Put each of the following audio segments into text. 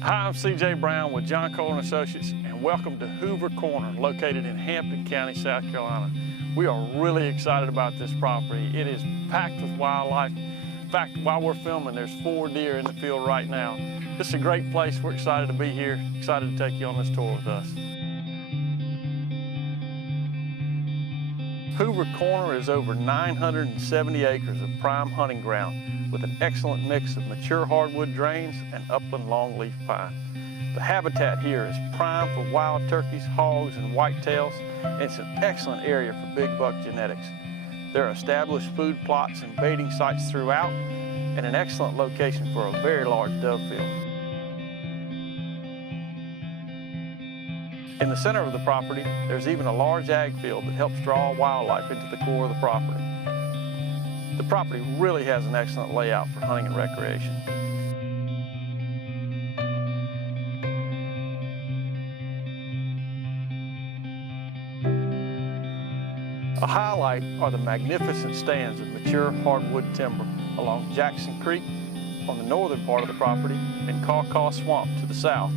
Hi, I'm CJ Brown with John Cole & Associates, and welcome to Hoover Corner, located in Hampton County, South Carolina. We are really excited about this property. It is packed with wildlife. In fact, while we're filming, there's 4 deer in the field right now. This is a great place. We're excited to be here, excited to take you on this tour with us. Hoover Corner is over 970 acres of prime hunting ground with an excellent mix of mature hardwood drains and upland longleaf pine. The habitat here is prime for wild turkeys, hogs, and whitetails, and it's an excellent area for big buck genetics. There are established food plots and baiting sites throughout, and an excellent location for a very large dove field. In the center of the property, there's even a large ag field that helps draw wildlife into the core of the property. The property really has an excellent layout for hunting and recreation. A highlight are the magnificent stands of mature hardwood timber along Jackson Creek on the northern part of the property and Caw Swamp to the south.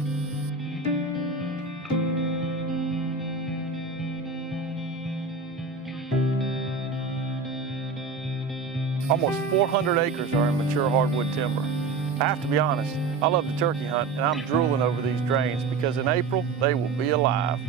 Almost 400 acres are in mature hardwood timber. I have to be honest, I love the turkey hunt and I'm drooling over these drains because in April, they will be alive.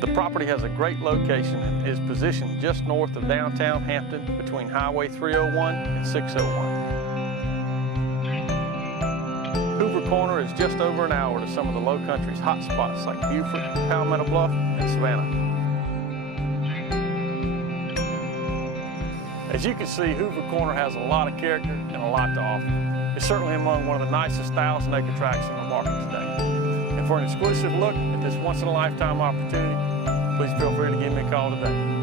The property has a great location and is positioned just north of downtown Hampton between Highway 301 and 601. Hoover Corner is just over an hour to some of the Low Country's hot spots like Beaufort, Palmetto Bluff, and Savannah. As you can see, Hoover Corner has a lot of character and a lot to offer. It's certainly among one of the nicest 1,000-acre tracts in the market today. And for an exclusive look at this once-in-a-lifetime opportunity, please feel free to give me a call today.